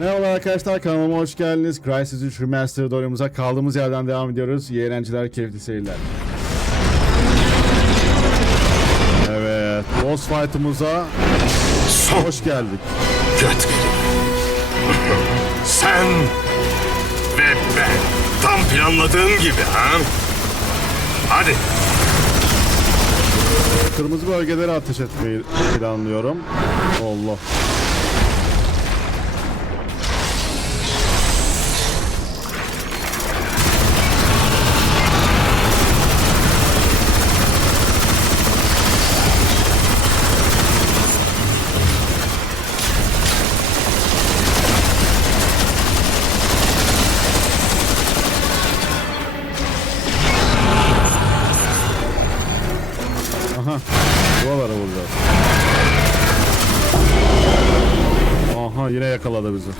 Merhaba arkadaşlar kanalıma hoş geldiniz. Crysis 3 Remastered oyunumuza kaldığımız yerden devam ediyoruz. İyi eğlenceler, keyifli seyirler. Evet, boss fight'ımıza hoş geldik. göt Sen ve ben. Tam planladığın gibi ha? Hadi Kırmızı bölgelere ateş etmeyi planlıyorum. Allah. Aha. Buralara vuracağız. Aha yine yakaladı bizi.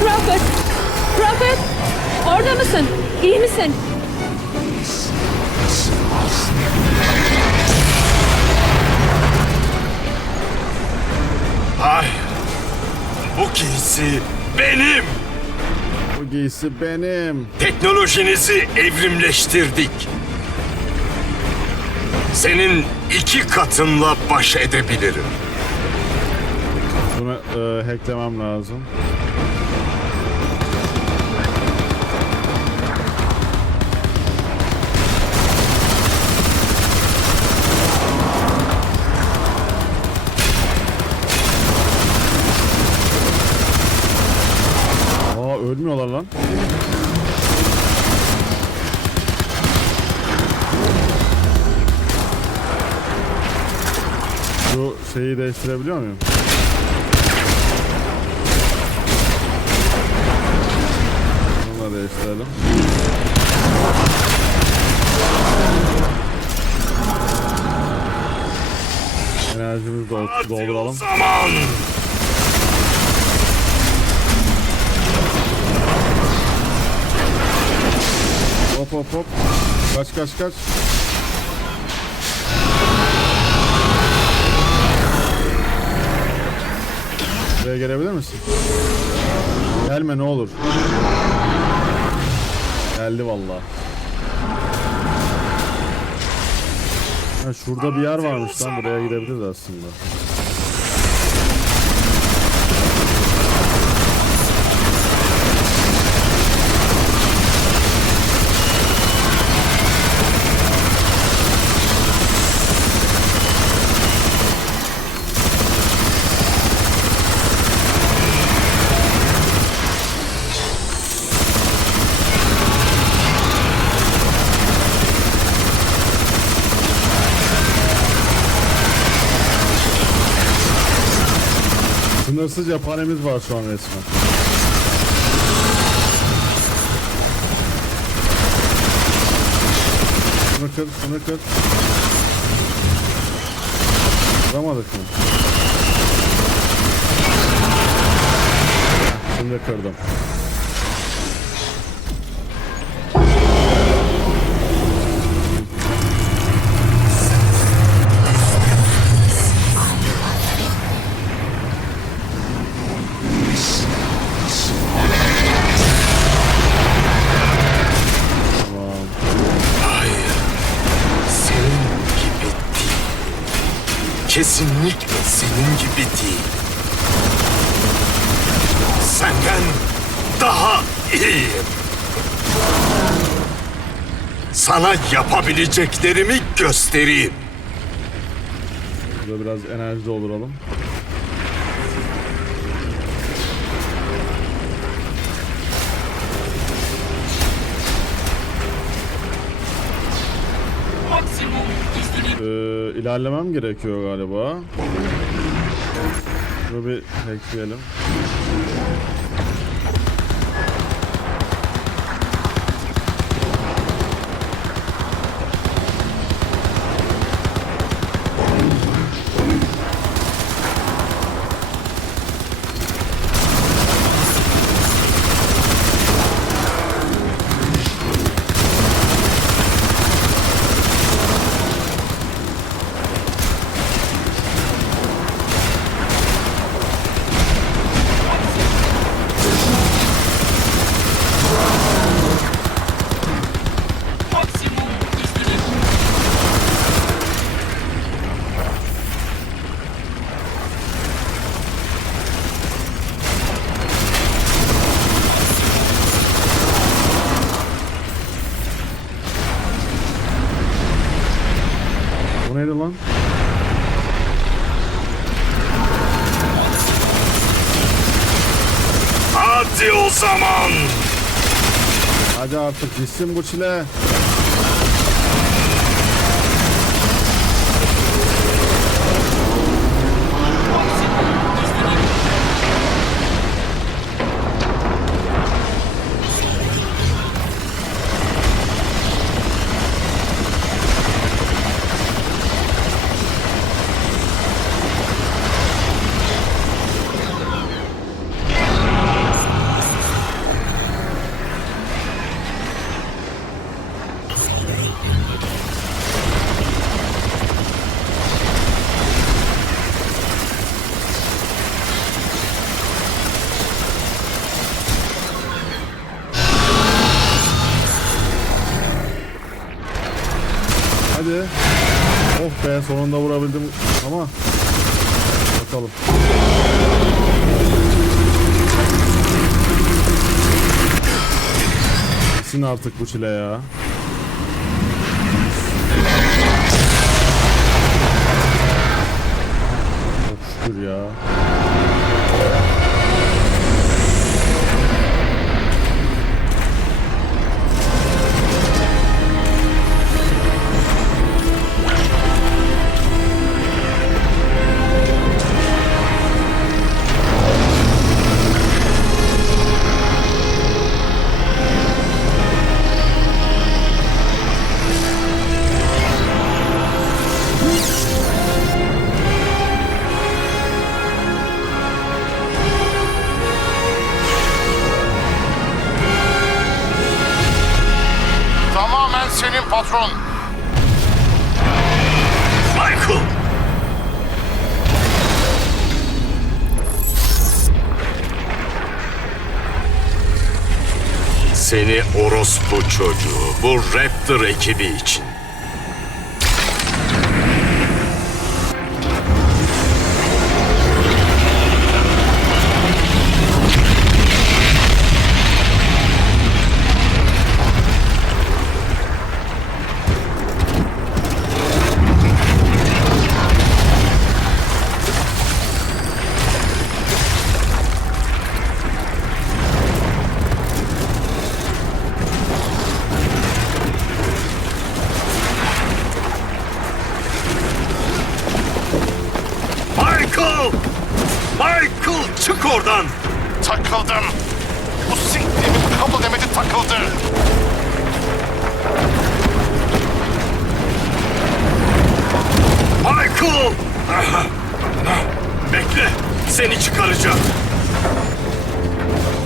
Prophet! Prophet! Orada mısın? İyi misin? hayır. Bu giysi benim. Bu giysi benim. Teknolojinizi evrimleştirdik. Senin iki katınla baş edebilirim. Bunu e, hacklemem lazım. Aa ölmüyorlar lan. Şeyi değiştirebiliyor muyum? Bunu da değiştirelim. Enerjimizi dol- Hadi o dolduralım. zaman. Hop hop hop. Kaç kaç kaç. Buraya gelebilir misin? Gelme ne olur. Geldi vallahi. Şurada bir yer varmış lan buraya gidebiliriz aslında. Sınırsız cephanemiz var şu an resmen. Şunu kır, şunu kır. Kıramadık mı? Şimdi kırdım. Sana yapabileceklerimi göstereyim. Burada biraz enerji dolduralım. Ee, ilerlemem gerekiyor galiba. Şunu bir hackleyelim. Neydi lan? Hadi o zaman. Hadi artık gitsin bu çile. Hadi. Oh be sonunda vurabildim ama bakalım. Gitsin artık bu çile ya. Çok şükür ya. Seni orospu çocuğu bu Raptor ekibi için.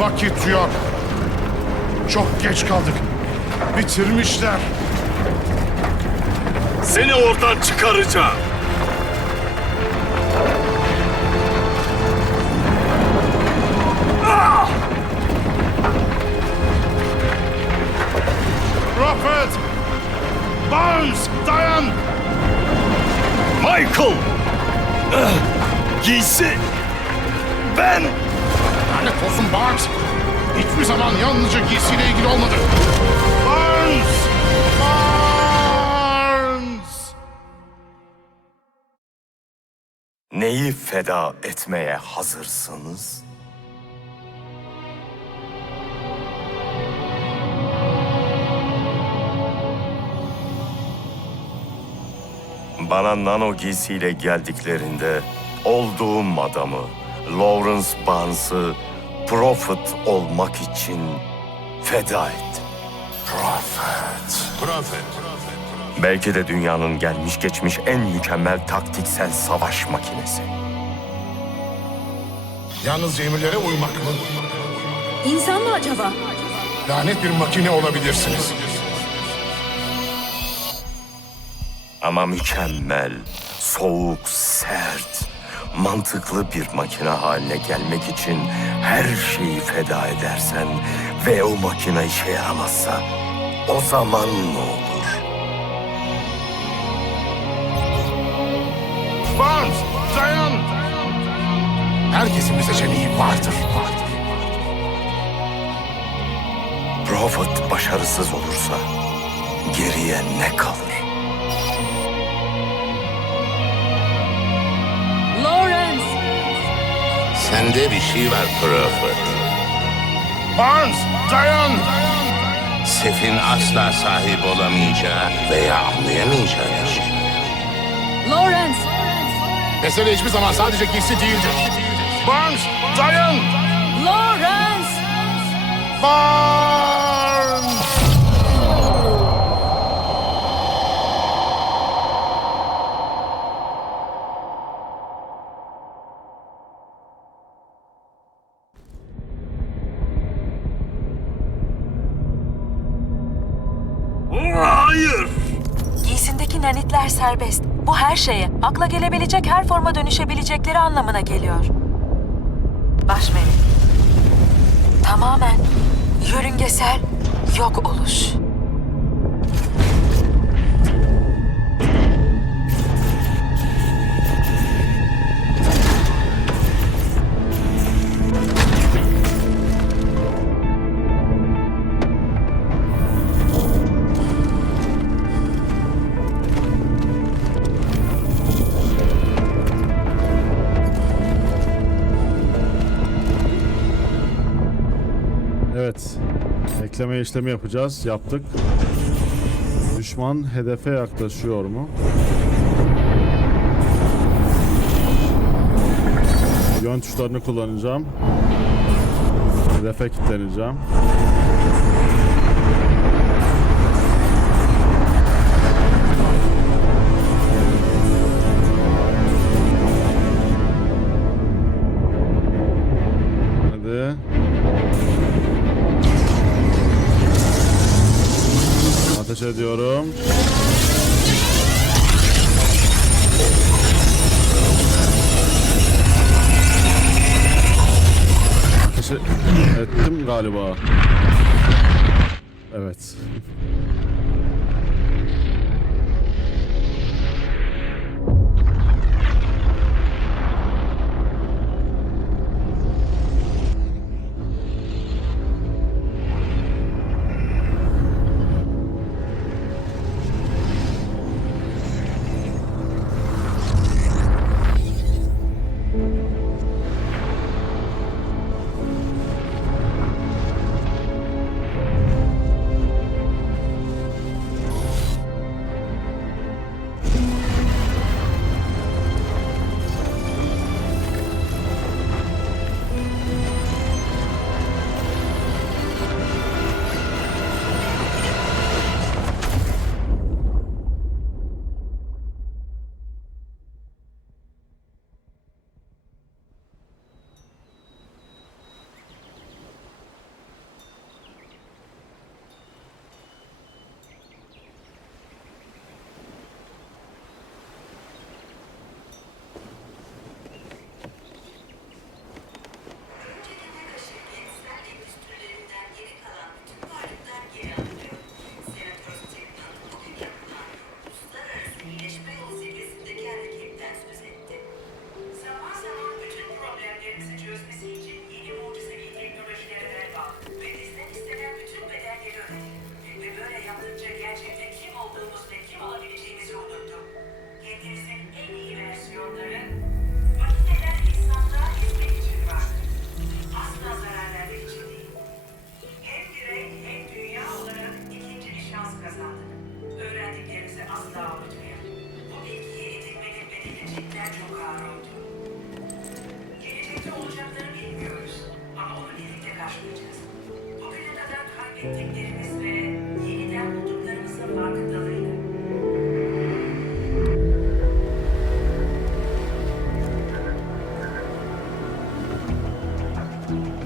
Vakit yok. Çok geç kaldık. Bitirmişler. Seni oradan çıkaracağım. Prophet! Barnes! Dayan! Michael! Ah! Giysi! Ben! Lanet olsun Barnes! Hiçbir zaman yalnızca giysiyle ilgili olmadı. Barnes! Barnes! Neyi feda etmeye hazırsınız? Bana nano giysiyle geldiklerinde olduğum adamı, Lawrence Barnes'ı Prophet olmak için feda ettim. Prophet! Prophet! Belki de dünyanın gelmiş geçmiş en mükemmel taktiksel savaş makinesi. Yalnızca emirlere uymak mı? İnsan mı acaba? Lanet bir makine olabilirsiniz. Ama mükemmel, soğuk, sert, mantıklı bir makine haline gelmek için her şeyi feda edersen ve o makine işe yaramazsa o zaman ne olur? Barnes! Dayan! Herkesin bir seçeneği vardır. vardır. Prophet başarısız olursa geriye ne kalır? Sende bir şey var Crawford. Barnes, dayan! Sef'in asla sahip olamayacağı veya anlayamayacağı bir şey. Lawrence! Mesele hiçbir zaman sadece giysi değildir. Barnes, dayan! Lawrence! Barnes! Nanitler serbest. Bu her şeye, akla gelebilecek her forma dönüşebilecekleri anlamına geliyor. Baş melek. Tamamen yörüngesel yok oluş. Ekleme işlemi yapacağız. Yaptık. Düşman hedefe yaklaşıyor mu? Yön tuşlarını kullanacağım. Hedefe kilitleneceğim. Ateş ediyorum. Ateş ettim galiba. Evet.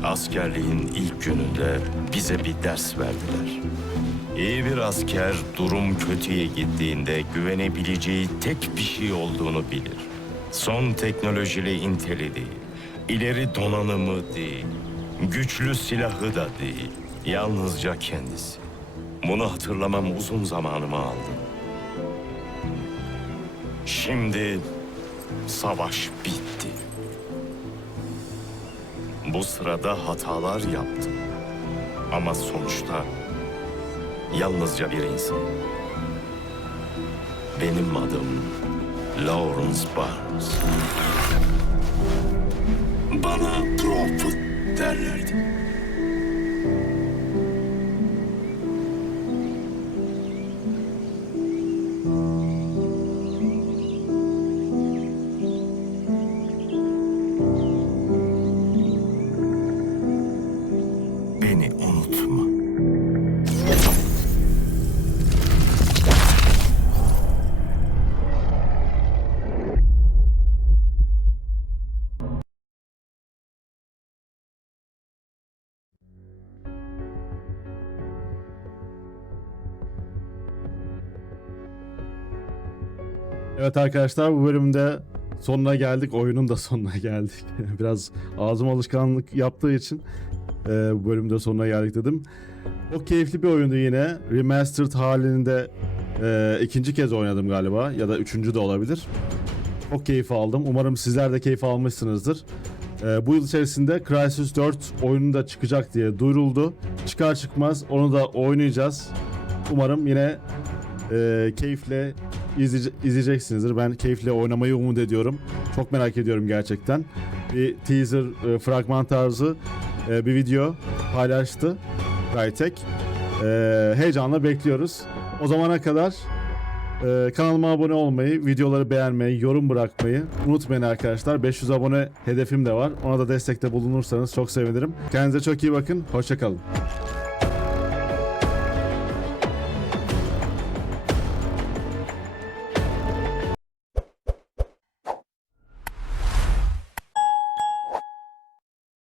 Askerliğin ilk gününde bize bir ders verdiler. İyi bir asker durum kötüye gittiğinde güvenebileceği tek bir şey olduğunu bilir. Son teknolojili inteli değil, ileri donanımı değil, güçlü silahı da değil, yalnızca kendisi. Bunu hatırlamam uzun zamanımı aldı. Şimdi savaş bitti. Bu sırada hatalar yaptım. Ama sonuçta yalnızca bir insan. Benim adım Lawrence Barnes. Bana Prophet derlerdi. Evet arkadaşlar bu bölümde sonuna geldik. Oyunun da sonuna geldik. Biraz ağzım alışkanlık yaptığı için e, bu bölümde sonuna geldik dedim. O keyifli bir oyundu yine. Remastered halinde e, ikinci kez oynadım galiba ya da üçüncü de olabilir. Çok keyif aldım. Umarım sizler de keyif almışsınızdır. E, bu yıl içerisinde Crysis 4 oyunu da çıkacak diye duyuruldu. Çıkar çıkmaz onu da oynayacağız. Umarım yine e, keyifle izleyece- izleyeceksinizdir. Ben keyifle oynamayı umut ediyorum. Çok merak ediyorum gerçekten. Bir teaser, e, fragman tarzı e, bir video paylaştı Crytek. E, heyecanla bekliyoruz. O zamana kadar e, kanalıma abone olmayı, videoları beğenmeyi, yorum bırakmayı unutmayın arkadaşlar. 500 abone hedefim de var. Ona da destekte bulunursanız çok sevinirim. Kendinize çok iyi bakın. Hoşçakalın.